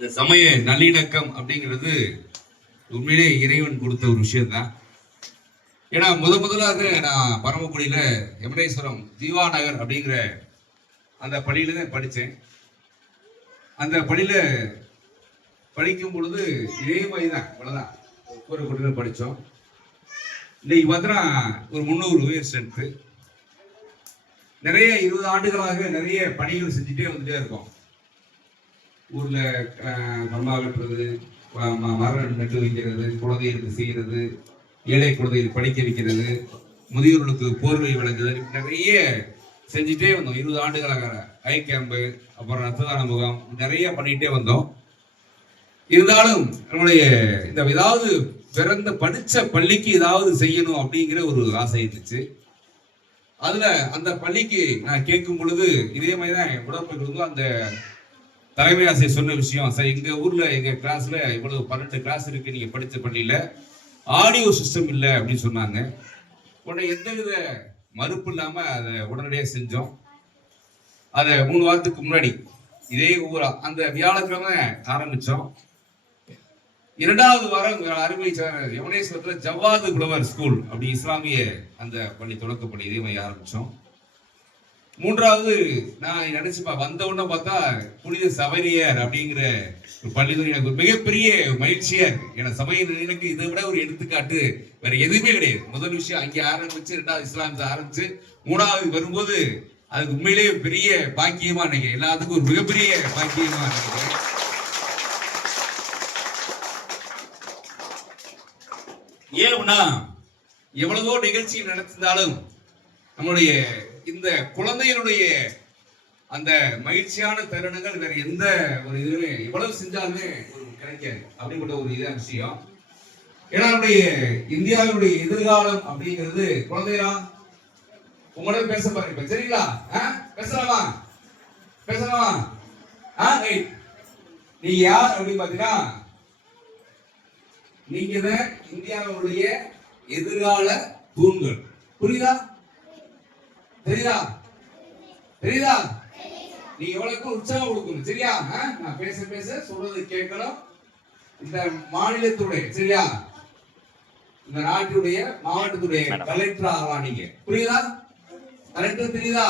இந்த சமய நல்லிணக்கம் அப்படிங்கிறது உண்மையிலே இறைவன் கொடுத்த ஒரு விஷயம்தான். ஏன்னா முத முதலாக நான் பரமக்குடியில் எமனேஸ்வரம் ஜீவா நகர் அப்படிங்கிற அந்த பள்ளியில தான் படித்தேன். அந்த பள்ளியில் படிக்கும் பொழுது இதே மாதிரி தான் இவ்வளோதான் ஒரு குடியில் படித்தோம். இன்னைக்கு பார்த்தா ஒரு முந்நூறு உயர் ஸ்ட்ரென்த்து நிறைய இருபது ஆண்டுகளாக நிறைய பணிகள் செஞ்சுட்டே வந்துட்டே இருக்கோம். ஊர்ல அஹ், வெட்டுறது ம- மரம் நட்டு வைக்கிறது குழந்தைகளுக்கு செய்யறது ஏழை குழந்தைகள் படிக்க வைக்கிறது முதியோர்களுக்கு போர்வை வழங்குதல் நிறைய செஞ்சுட்டே வந்தோம். இருபது ஆண்டுகளாக ஐ கேம்பு அப்புறம் ரத்ததான முகாம் நிறைய பண்ணிகிட்டே வந்தோம். இருந்தாலும் நம்மளுடைய இந்த ஏதாவது பிறந்த படித்த பள்ளிக்கு ஏதாவது செய்யணும் அப்படிங்கிற ஒரு ஆசை இருந்துச்சு. அதில் அந்த பள்ளிக்கு நான் கேட்கும் பொழுது இதே மாதிரி தான் உடற்பயிர் இருந்தோம் அந்த தலைமை ஆசிரியர் சொன்ன விஷயம் சார் எங்க ஊர்ல எங்க கிளாஸ்ல இவ்வளவு பன்னெண்டு கிளாஸ் இருக்கு நீங்க படித்த பள்ளியில ஆடியோ சிஸ்டம் இல்லை அப்படின்னு சொன்னாங்க. உடனே எந்தவித மறுப்பு இல்லாம அதை உடனடியாக செஞ்சோம். அதை மூணு வாரத்துக்கு முன்னாடி இதே ஊரா அந்த வியாழக்கிழமை ஆரம்பிச்சோம். இரண்டாவது வாரம் அருமை யமுனேஸ்வரத்தில் ஜவ்வாது புலவர் ஸ்கூல் அப்படி இஸ்லாமிய அந்த பள்ளி தொடக்க பள்ளி இதே மாதிரி ஆரம்பிச்சோம். மூன்றாவது நான் நினைச்சுப்பா வந்த உடனே பார்த்தா புனித சபரியார் அப்படிங்கிற ஒரு பள்ளி எனக்கு ஒரு மிகப்பெரிய மகிழ்ச்சியா இருக்கு ஏன்னா சமய எனக்கு இதை விட ஒரு எடுத்துக்காட்டு வேற எதுவுமே கிடையாது. முதல் விஷயம் அங்கே ஆரம்பிச்சு ரெண்டாவது இஸ்லாமத்தை ஆரம்பிச்சு மூணாவது வரும்போது அதுக்கு உண்மையிலேயே பெரிய பாக்கியமா நினைக்கிறேன் எல்லாத்துக்கும் ஒரு மிகப்பெரிய பாக்கியமா நினைக்கிறேன் ஏன்னா எவ்வளவோ நிகழ்ச்சி நடத்திருந்தாலும் நம்மளுடைய இந்த குழந்தையினுடைய அந்த மகிழ்ச்சியான தருணங்கள் வேற எந்த ஒரு இதுவுமே எவ்வளவு செஞ்சாலுமே ஒரு கிடைக்காது. அப்படிப்பட்ட ஒரு இதான விஷயம். ஏன்னா நம்முடைய இந்தியாவினுடைய எதிர்காலம் அப்படிங்கிறது குழந்தைகளா? உங்களோட பேச பாருங்க இப்ப. சரிங்களா? பேசலாமா? பேசலாமா? ரைட் நீங்க யார் அப்படின்னு பாத்தீங்கன்னா நீங்க தான் இந்தியாவுடைய எதிர்கால தூண்கள். புரியுதா? தெரியுதா? தெரியுதா? நீ எவ்வளவுக்கு உற்சாகம் கொடுக்கணும் சரியா? நான் பேச பேச சொல்றது கேட்கணும் இந்த மாநிலத்துடைய சரியா? இந்த நாட்டுடைய மாவட்டத்துடைய கலெக்டர் ஆகலாம் நீங்க? புரியுதா? கலெக்டர் தெரியுதா?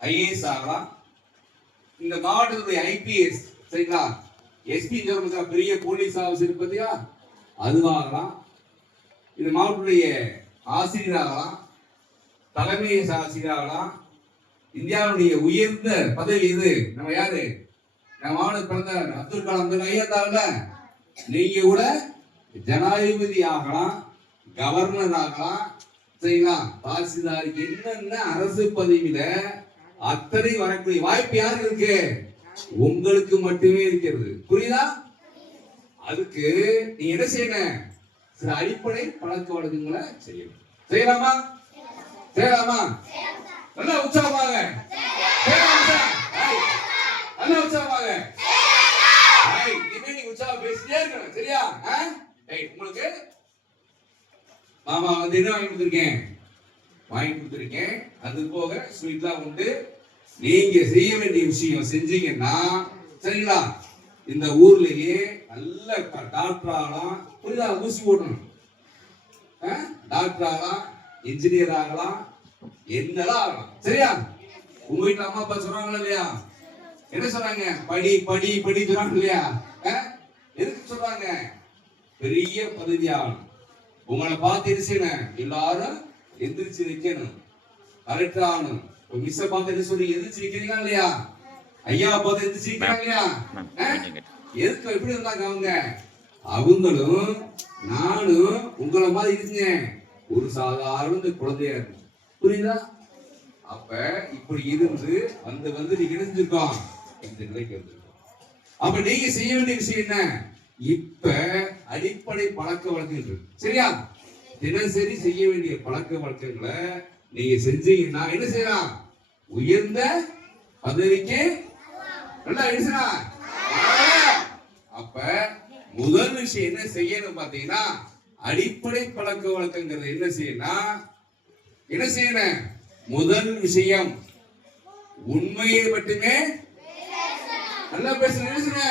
ஐஏஎஸ் ஆகலாம் இந்த மாவட்டத்துடைய ஐபிஎஸ் சரிங்களா? எஸ்பி பெரிய போலீஸ் ஆஃபீஸர் பத்தியா அதுவாகலாம். இந்த மாவட்டத்துடைய ஆசிரியராகலாம். தலைமை ஆசிரியராகலாம் இந்தியாவுடைய உயர்ந்த பதவி இது நம்ம யாரு? நம்ம மாவட்ட பிறந்த அப்துல் கலாம் இந்த ஐயா நீங்க கூட ஜனாதிபதி ஆகலாம் கவர்னர் ஆகலாம் சரிங்களா? தாசில்தார் என்னென்ன அரசு பதவியில அத்தனை வரக்கூடிய வாய்ப்பு யாருக்கு இருக்கு? உங்களுக்கு மட்டுமே இருக்கிறது. புரியுதா? அதுக்கு நீ என்ன செய்யணும்? சில அடிப்படை பழக்க வழக்கங்களை செய்யணும். செய்யலாமா? செய்யலாமா நல்லா உற்சாகமாக. செய்யலாமா? ஏய், நல்லா உற்சாகமாக. ஏய், இனிமே நீங்க உற்சாகம் பேசிட்டே இருக்கணும். சரியா? ஆ? ஏய், உங்களுக்கு மாமா வந்து என்ன வாங்கி கொடுத்துருக்கேன்? வாங்கி கொடுத்துருக்கேன். அது போக ஸ்வீட்லாம் உண்டு. நீங்க செய்ய வேண்டிய விஷயம் செஞ்சீங்கன்னா சரிங்களா? இந்த ஊர்லயே நல்ல டாக்டர் ஆகலாம் புரியுதா ஊசி போடணும். ஆ? டாக்டர் ஆகலாம் இன்ஜினியர் ஆகலாம் என்னதான் ஆகலாம் சரியா? உங்க வீட்டுல அம்மா அப்பா சொல்றாங்களா இல்லையா? என்ன சொல்றாங்க படி படி படி சொல்றாங்க இல்லையா? எதுக்கு சொல்றாங்க பெரிய பதவி ஆகணும் உங்களை பார்த்து என்ன எல்லாரும் எந்திரிச்சு நிக்கணும். கரெக்டா ஆகணும். மிஸ்ஸ பார்த்து என்ன சொல்லி எந்திரிச்சு நிக்கிறீங்களா இல்லையா? ஐயா பார்த்து எந்திரிச்சு நிக்கிறாங்க இல்லையா? எதுக்கு எப்படி இருந்தாங்க அவங்க? அவங்களும் நானும் உங்களை மாதிரி இருக்குங்க. ஒரு சாதாரண குழந்தையா இருக்கும் புரியுதா? அப்ப இப்படி இருந்து வந்து வந்து நீங்க இணைஞ்சிருக்கோம் இந்த நிலைக்கு வந்திருக்கோம் அப்ப நீங்க செய்ய வேண்டிய விஷயம் என்ன? இப்ப அடிப்படை பழக்க வழக்கங்கள் இருக்கு. சரியா? தினசரி செய்ய வேண்டிய பழக்க வழக்கங்களை நீங்க செஞ்சீங்கன்னா என்ன செய்யலாம்? உயர்ந்த பதவிக்கு நல்லா எழுசுனா அப்ப முதல் விஷயம் என்ன செய்யணும் பாத்தீங்கன்னா அடிப்படை பழக்க வழக்கங்கிறது என்ன செய்யணும் என்ன செய்யணும் முதல் விஷயம் உண்மையை மட்டுமே நல்லா பேசுறேன் பேசுங்க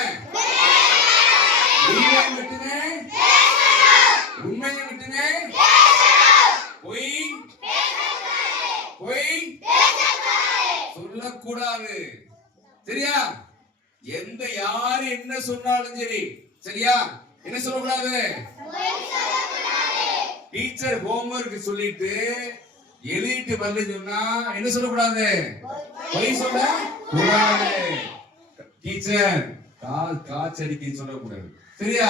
உண்மையை மட்டுமே உண்மையை மட்டுமே பொய் பொய் சொல்லக்கூடாது. சரியா? எந்த யாரு என்ன சொன்னாலும் சரி. சரியா? என்ன சொல்லக்கூடாது? டீச்சர் ஹோம்ஒர்க் சொல்லிட்டு எழுதிட்டு வரல சொன்னா என்ன சொல்லக்கூடாது? பொய் சொல்ல கூடாது. டீச்சர் கா காய்ச்சடிக்குன்னு சொல்லக்கூடாது. சரியா?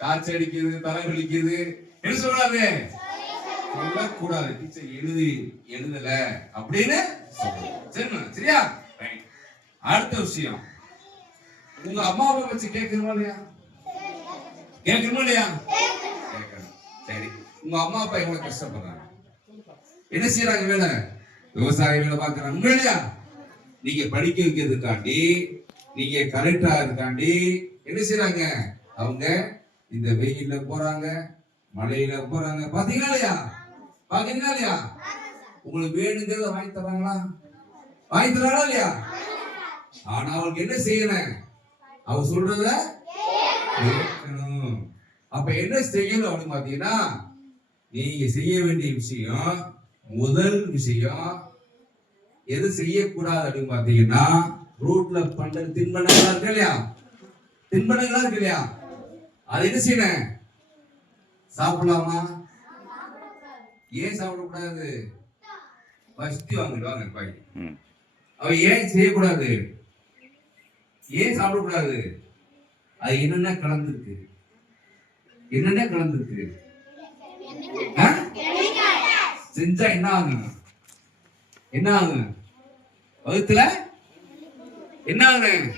காய்ச்சடிக்குது தலை வலிக்குது என்ன சொல்லக்கூடாது? சொல்லக்கூடாது. டீச்சர் எழுதி எழுதல அப்படின்னு. சரிம்மா? சரியா. அடுத்த விஷயம். உங்க அம்மாவை வச்சு கேட்கணுமா இல்லையா? கேட்கணுமா இல்லையா? கேட்கணும். சரி. உங்க அம்மா அப்பா எவ்வளவு கஷ்டப்படுறாங்க? என்ன செய்யறாங்க வேலை விவசாய வேலை பார்க்கறாங்க. இல்லையா? நீங்க படிக்க வைக்கிறதுக்காண்டி நீங்க கரெக்டா இருக்காண்டி என்ன செய்யறாங்க அவங்க இந்த வெயில்ல போறாங்க மழையில போறாங்க. பாத்தீங்களா இல்லையா? பாத்தீங்களா இல்லையா? உங்களுக்கு வேணுங்கிறத வாங்கி தராங்களா வாங்கி தராங்களா இல்லையா? ஆனா அவங்களுக்கு என்ன செய்யணும்? அவ சொல்றத கேட்கணும். அப்ப என்ன செய்யணும் அப்படின்னு பாத்தீங்கன்னா நீங்க செய்ய வேண்டிய விஷயம் முதல் விஷயம் எது செய்யக்கூடாது அப்படின்னு பாத்தீங்கன்னா ரோட்ல பண்ற தின்பண்டங்களா இருக்கு இல்லையா? தின்பண்டங்களா இருக்கு இல்லையா? அது என்ன செய்யணும்? சாப்பிடலாமா? ஏன் சாப்பிடக்கூடாது? ஃபர்ஸ்ட் வாங்கிட்டு வாங்க பாய். அவ ஏன் செய்யக்கூடாது? ஏன் சாப்பிடக்கூடாது? அது என்னென்ன கலந்துருக்கு? என்னென்ன கலந்துருக்கு? செஞ்சா என்ன ஆகுங்க என்ன ஆகுங்க வகுத்துல? என்ன ஆகும்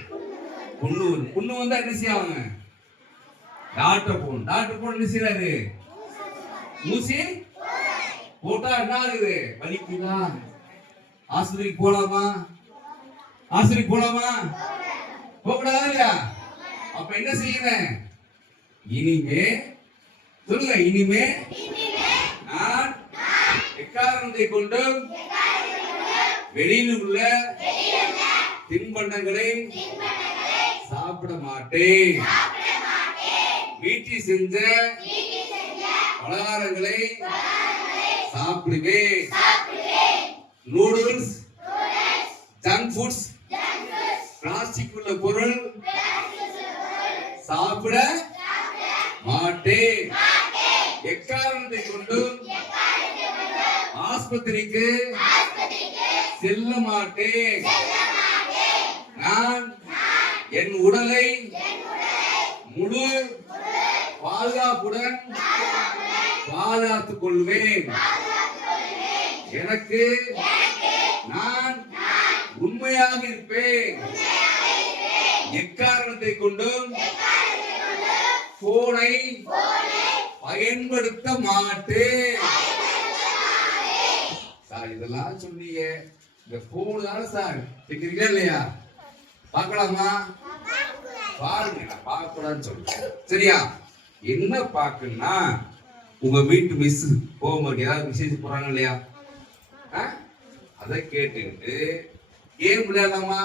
புண்ணு புண்ணு வந்தா என்ன செய்யாங்க டாக்டர் போகணும். டாக்டர் போன என்ன செய்யறாரு ஊசி போட்டா என்ன ஆகுது? வலிக்குதா? ஆஸ்பத்திரிக்கு போலாமா? ஆஸ்பத்திரிக்கு போலாமா? போகக்கூடாதா இல்லையா? அப்ப என்ன செய்யணும் இனிமே சொல்லுங்க இனிமே எக்காரணத்தை கொண்டும் வெளியில் உள்ள தின்பண்டங்களை சாப்பிட மாட்டேன். வீட்டில் செஞ்ச பலகாரங்களை சாப்பிடுவேன். நூடுல்ஸ் ஜங்க் ஃபுட்ஸ் பிளாஸ்டிக் உள்ள பொருள் சாப்பிட ஆஸ்பத்திரிக்கு செல்ல மாட்டேன் நான் என் உடலை முழு பாதுகாப்புடன் பாதுகாத்துக் கொள்வேன் எனக்கு நான் உண்மையாக இருப்பேன். எக்காரணத்தை கொண்டும் போனை பயன்படுத்த மாட்டேன். சார் இதெல்லாம் சொன்னீங்க இந்த போன் தானே சார் கேக்குறீங்களா இல்லையா? பார்க்கலாமா? பாருங்க நான் பார்க்க கூடாதுன்னு சொல்றேன். சரியா? என்ன பார்க்கணும்னா உங்க வீட்டு மிஸ் ஹோம்ஒர்க் ஏதாவது மெசேஜ் போறாங்க இல்லையா? ஆ? அதை கேட்டுக்கிட்டு கேம் விளையாடலாமா?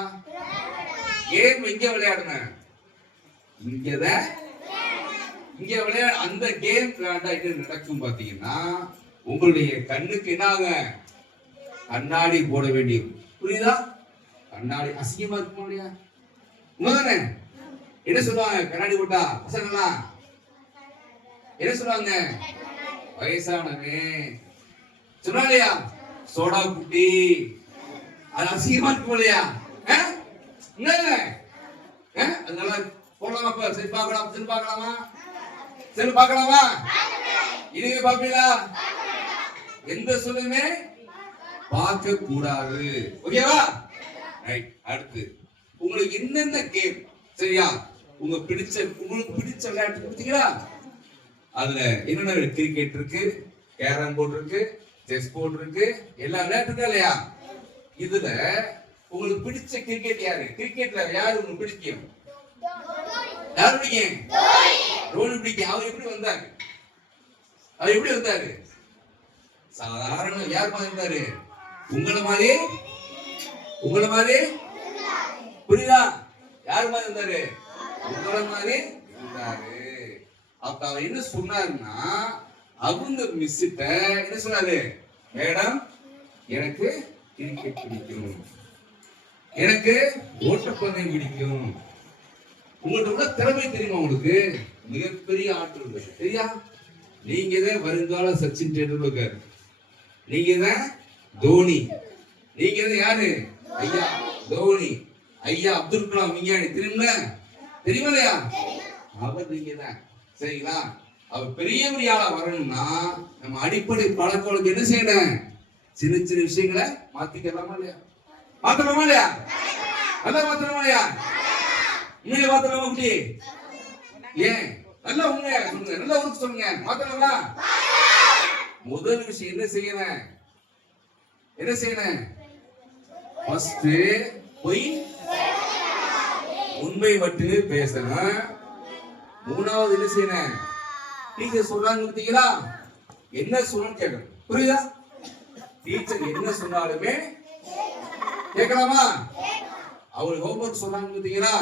கேம் எங்க விளையாடுங்க? இங்கதான். இங்க விளையாட அந்த கேம் விளையாண்டா என்ன நடக்கும் பாத்தீங்கன்னா உங்களுடைய கண்ணுக்கு என்ன ஆகும் கண்ணாடி போட வேண்டியது. புரியுதா? கண்ணாடி அசிங்கமா இருக்குமா இல்லையா உண்மைதானே? என்ன சொல்லுவாங்க? கண்ணாடி போட்டா பசங்களாம் என்ன சொல்லுவாங்க? வயசானவன். சொன்னா இல்லையா? சோடா குட்டி. அது அசிங்கமா இருக்கும் இல்லையா? அதனால போடலாமா சரி பார்க்கலாம். சரி பார்க்கலாமா? சரி பார்க்கலாமா. இனிமே பார்ப்பீங்களா? எந்த சொல்லுமே பார்க்க கூடாது ஓகேவா ரைட் அடுத்து. உங்களுக்கு என்னென்ன கேம் சரியா? உங்க பிடிச்ச உங்களுக்கு பிடிச்ச விளையாட்டு பார்த்தீங்களா அதுல என்னென்ன கிரிக்கெட் இருக்கு கேரம் போர்டு இருக்கு செஸ் போர்டு இருக்கு எல்லா விளையாட்டு இருக்கா இல்லையா? இதுல உங்களுக்கு பிடிச்ச கிரிக்கெட் யாரு? கிரிக்கெட்ல யாரு உங்களுக்கு பிடிக்கும்? யாரு பிடிக்கும் ரோனி பிடிக்கும். அவர் எப்படி வந்தாரு? அவர் எப்படி வந்தாரு? சாதாரண யார் மாதிரி இருந்தாரு? உங்களை மாதிரி? உங்களை மாதிரி? புரியுதா? யார் மாதிரி இருந்தாரு? உங்களை மாதிரி இருந்தாரு. அப்ப அவர் என்ன சொன்னாருன்னா அவங்க மிஸ்ஸிட்ட என்ன சொன்னாரு? மேடம் எனக்கு கிரிக்கெட் பிடிக்கும். எனக்கு ஓட்டப்பந்தயம் பிடிக்கும். உங்கள்கிட்ட உள்ள திறமை தெரியுமா உங்களுக்கு? மிகப்பெரிய ஆற்றல் இருக்கு. சரியா? நீங்க தான் வருங்கால சச்சின் டெண்டுல்கர். நீங்க தான் தோனி. நீங்க யாரு? ஐயா தோனி. ஐயா அப்துல் கலாம் விஞ்ஞானி. தெரியுமில தெரியுமா இல்லையா அவர் நீங்க தான் சரிங்களா? அவர் பெரிய பெரிய ஆளா வரணும்னா நம்ம அடிப்படை பழக்க என்ன செய்யணும்? சின்ன சின்ன விஷயங்களை மாத்திக்கலாமா இல்லையா? மாத்தணுமா இல்லையா? நல்லா மாத்தணுமா இல்லையா? உண்மையில மாத்தலாமா குட்டி? ஏன்? நல்லா உண்மையா சொல்லுங்க. நல்லா ஊருக்கு சொல்லுங்க. மாத்தணுங்களா முதல் விஷயம் என்ன செய்யணும்? என்ன செய்யணும் ஃபர்ஸ்ட் போய் உண்மை மட்டும் பேசணும் மூணாவது என்ன செய்யணும் டீச்சர் சொல்றாங்க பார்த்தீங்களா என்ன சொல்லணும்னு கேட்கணும் புரியுதா? டீச்சர் என்ன சொன்னாலுமே கேட்கலாமா அவங்களுக்கு ஹோம்ஒர்க் சொன்னாங்க பார்த்தீங்களா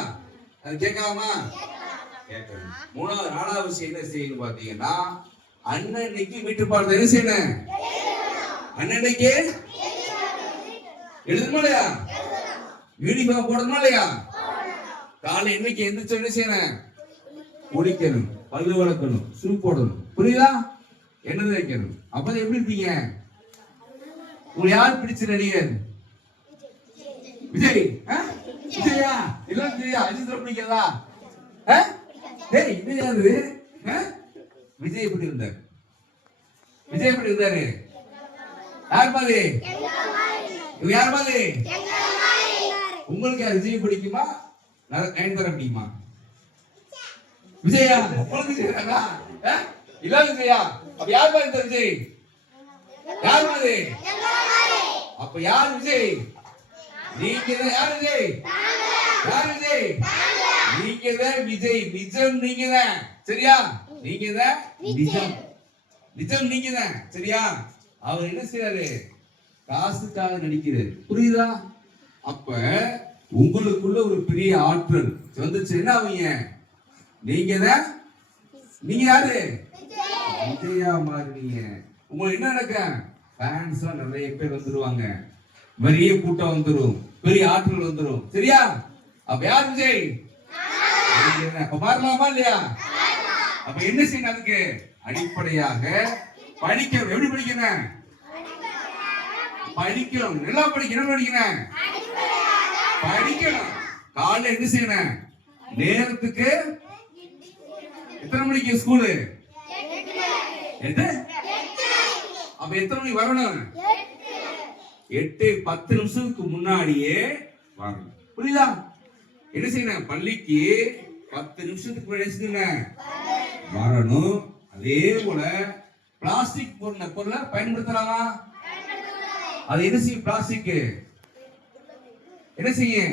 அது கேட்கலாமா கேட்கணும் மூணாவது நாலாவது விஷயம் என்ன செய்யணும் பார்த்தீங்கன்னா அண்ணன்னைக்கு வீட்டு பாடத்தை என்ன செய்யணும் அண்ணன்னைக்கு எழுதணுமா இல்லையா? யூனிஃபார்ம் போடணுமா இல்லையா? காலை என்னைக்கு எந்திரிச்சு என்ன செய்யணும் குளிக்கணும் பல்லு வளர்க்கணும் ஷூ போடணும். புரியுதா? என்னது வைக்கணும்? அப்பதான் எப்படி இருப்பீங்க? உங்களுக்கு யார் பிடிச்ச நடிகர் விஜய் ஆ? விஜயா? எல்லாம் தெரியா அஜித் பிடிக்காதா? ஆ? இது யாரு? ஆ? விஜய் எப்படி இருந்தார்? விஜய் எப்படி இருந்தாரு? யார் மாதிரி இவங்க யார் மாதிரி உங்களுக்கு யார் விஜய் பிடிக்குமா? நயன்தாரா பிடிக்குமா? விஜயா? உங்களுக்கு விஜயா? இல்ல விஜயா? அப்ப யார் மாதிரி விஜய்? யார் மாதிரி அப்ப யார் விஜய்? நீங்க தான் யார் விஜய்? யார் விஜய்? நீங்க தான் விஜய். நிஜம் நீங்க தான். சரியா? நீங்க தான் நிஜம். நிஜம் நீங்க தான். சரியா? அவர் என்ன செய்யறாரு காசுக்காக நடிக்கிறார். புரியுதா? அப்ப உங்களுக்குள்ள ஒரு பெரிய ஆற்றல் வந்துச்சு. என்ன ஆவீங்க நீங்க தான் நீங்க யாரு? விஜயா மாறுனீங்க. உங்களுக்கு என்ன நடக்க ஃபேன்ஸ் நிறைய பேர் வந்துருவாங்க. பெரிய கூட்டம் வந்துடும் பெரிய ஆற்றல் வந்துடும் சரியா? அப்ப யார் விஜய்? அப்ப மாறலாமா இல்லையா? அப்ப என்ன செய்யணும் அதுக்கு? அடிப்படையாக படிக்கணும் எப்படி படிக்கிறேன் படிக்கணும். நல்லா படிக்கணும் என்ன படிக்கணும் படிக்கணும். காலைல என்ன செய்யணும்? நேரத்துக்கு எத்தனை மணிக்கு ஸ்கூலு எது அப்ப எத்தனை மணிக்கு வரணும்? எட்டு பத்து நிமிஷத்துக்கு முன்னாடியே வரணும். புரியுதா? என்ன செய்யணும்? பள்ளிக்கு பத்து நிமிஷத்துக்கு முன்னாடி செய்யணும்? வரணும். அதே போல பிளாஸ்டிக் பொருளை பொருளை பயன்படுத்தலாமா அது என்ன செய்யும் பிளாஸ்டிக் என்ன செய்யும்?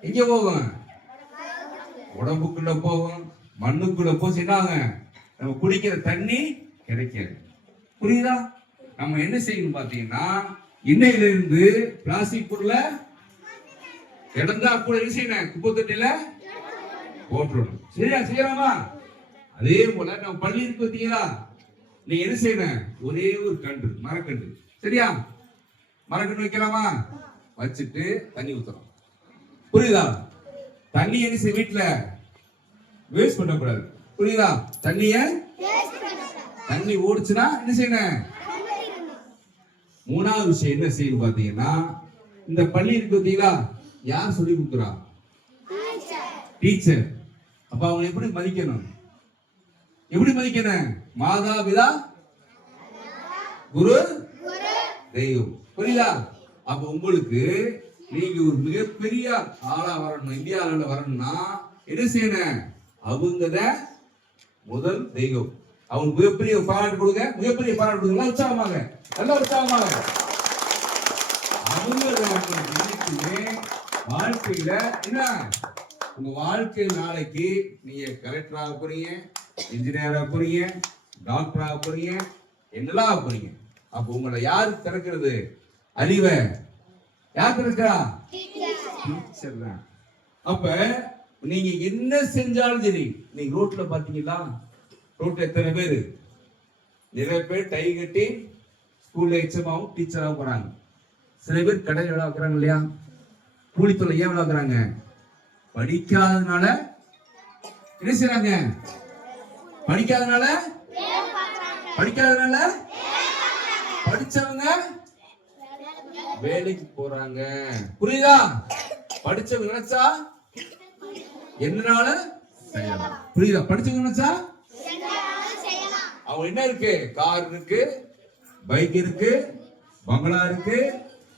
எங்க போகும்? உடம்புக்குள்ள போகும் மண்ணுக்குள்ள போச்சு என்ன ஆகும்? நம்ம குடிக்கிற தண்ணி கிடைக்காது. புரியுதா? நம்ம என்ன செய்யணும் பாத்தீங்கன்னா இன்னையிலிருந்து பிளாஸ்டிக் பொருளை கிடந்தா கூட என்ன செய்யணும்? குப்பை தொட்டில போட்டுடணும். சரியா செய்யலாமா? அதே போல நம்ம பள்ளி இருக்கு பார்த்தீங்களா? நீ என்ன செய்யணும் ஒரே ஒரு கன்று மரக்கன்று. சரியா? மரக்கன்று வைக்கலாமா? வச்சுட்டு தண்ணி ஊத்துறோம் புரியுதா? தண்ணி என்ன செய்ய வீட்டுல வேஸ்ட் பண்ணக்கூடாது. புரியுதா? தண்ணிய? தண்ணி ஓடுச்சுன்னா என்ன செய்யணும்? மூணாவது விஷயம் என்ன செய்யணும் பாத்தீங்கன்னா இந்த பள்ளி இருக்கு பார்த்தீங்களா? யார் சொல்லி கொடுக்குறா? டீச்சர் அப்ப அவங்க எப்படி மதிக்கணும்? எப்படி மதிக்கணும் மாதா பிதா? குரு? தெய்வம். புரியுதா? அப்ப உங்களுக்கு நீங்க ஒரு மிகப்பெரிய ஆளா வரணும் இந்தியா வரணும்னா என்ன செய்யணும்? அவங்கத முதல் தெய்வம். அவங்க மிகப்பெரிய பாராட்டு கொடுங்க மிகப்பெரிய பாராட்டு கொடுங்க. நல்லா உற்சாகமாக நல்லா உற்சாகமாக அவங்க என்னைக்குமே வாழ்க்கையில என்ன? உங்க வாழ்க்கை நாளைக்கு நீங்க கலெக்டர் ஆக போறீங்க. இன்ஜினியராக போறீங்க டாக்டர் போறீங்க என்னெல்லாம் போறீங்க அப்போ உங்களை யாரு திறக்கிறது? அறிவை யார் திறக்கிறா? டீச்சர் தான். அப்ப நீங்க என்ன செஞ்சாலும் சரி நீங்க ரோட்ல பாத்தீங்களா? ரோட்ல எத்தனை பேர்? நிறைய பேர் டை கட்டி ஸ்கூல்ல எச்சமாவும் டீச்சராகவும் போறாங்க. சில பேர் கடையில் எவ்வளோ ஆக்குறாங்க இல்லையா? கூலித்தொலை ஏன் வேலை வைக்கிறாங்க படிக்காதனால என்ன செய்யறாங்க படிக்காதனால? படிக்காதனால? படிச்சவங்க வேலைக்கு போறாங்க. புரியுதா? படிச்சவங்க நினைச்சா என்னனால செய்யலாம். புரியுதா? படிச்சவங்க நினைச்சா அவங்க என்ன இருக்கு? கார் இருக்கு பைக் இருக்கு பங்களா இருக்கு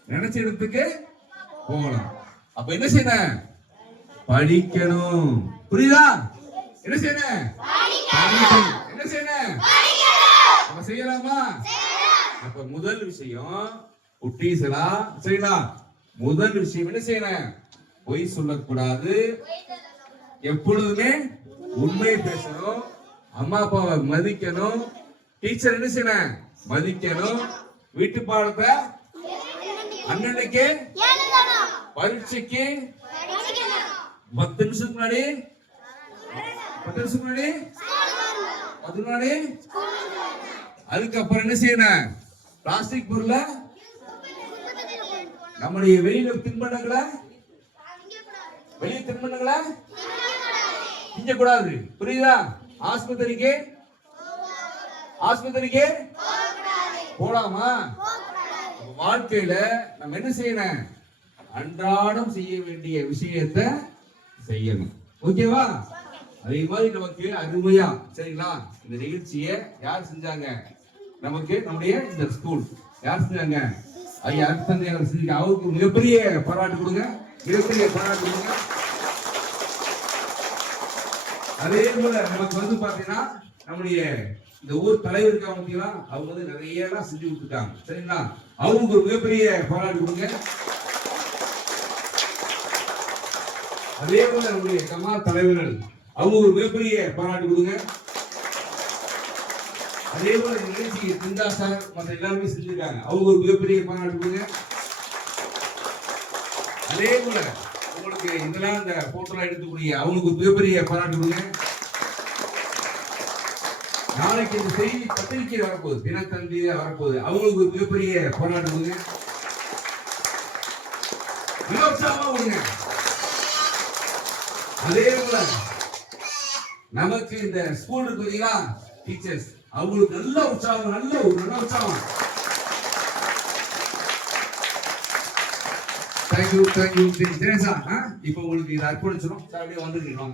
நினைச்ச இடத்துக்கு போகலாம். அப்ப என்ன செய்யணும்? படிக்கணும். புரியுதா? என்ன செய்யணும்? என்ன செய்யணும்? நம்ம செய்யலாமா? அப்ப முதல் விஷயம் குட்டீஸ்களா? செய்யலாம் முதல் விஷயம் என்ன செய்யணும்? பொய் சொல்லக்கூடாது. எப்பொழுதுமே உண்மை பேசணும். அம்மா அப்பாவை மதிக்கணும். டீச்சர் என்ன செய்யணும்? மதிக்கணும். வீட்டு பாடத்தை அண்ணனுக்கு பரீட்சைக்கு பத்து நிமிஷத்துக்கு முன்னாடி பத்து நிமிஷத்துக்கு முன்னாடி அதனாலே அதுக்கப்புறம் என்ன செய்யணும் பிளாஸ்டிக் பொருளை? நம்முடைய வெளியில தின்பண்டங்களை வெளியே தின்பண்டங்களை திங்க கூடாது புரியுதா? ஆஸ்பத்திரிக்கு? ஆஸ்பத்திரிக்கு? போலாமா? வாழ்க்கையில நம்ம என்ன செய்யணும் அன்றாடம் செய்ய வேண்டிய விஷயத்தை செய்யணும். ஓகேவா? அதே மாதிரி நமக்கு அருமையா சரிங்களா? இந்த நிகழ்ச்சியை யார் செஞ்சாங்க? நமக்கு நம்முடைய இந்த ஸ்கூல் யார் செஞ்சாங்க? ஐயா அருத்தந்தையார் செஞ்சாங்க அவருக்கு மிகப்பெரிய பாராட்டு கொடுங்க. மிகப்பெரிய பாராட்டு கொடுங்க. அதே போல நமக்கு வந்து பாத்தீங்கன்னா நம்முடைய இந்த ஊர் தலைவர் இருக்காங்க பாத்தீங்களா? அவங்க வந்து நிறைய எல்லாம் செஞ்சு கொடுத்துட்டாங்க சரிங்களா? அவங்களுக்கு ஒரு மிகப்பெரிய பாராட்டு கொடுங்க. அதே போல நம்முடைய கமா தலைவர்கள். அவங்க ஒரு மிகப்பெரிய பாராட்டு கொடுங்க. அதே போல நிகழ்ச்சி நிகழ்ச்சிக்கு சார் மற்ற எல்லாருமே செஞ்சிருக்காங்க. அவங்க ஒரு மிகப்பெரிய பாராட்டு கொடுங்க. அதே போல உங்களுக்கு இதெல்லாம் இந்த போட்டோலாம் எடுத்துக்கூடிய அவங்களுக்கு ஒரு மிகப்பெரிய பாராட்டு கொடுங்க. நாளைக்கு இந்த செய்தி பத்திரிகை வரப்போகுது. தினத்தந்தி வரப்போகுது. அவங்களுக்கு ஒரு மிகப்பெரிய பாராட்டு கொடுங்க. மிக கொடுங்க. அதே போல நமக்கு இந்த ஸ்கூல் இருக்கு பார்த்தீங்களா டீச்சர்ஸ் அவங்களுக்கு நல்ல உற்சாகம் நல்ல ஒரு நல்ல உற்சாகம். தேங்க்யூ தேங்க்யூ தினேஷா இப்போ உங்களுக்கு இதை அர்ப்பணிச்சிடும் சார் அப்படியே வந்துருக்கீங்க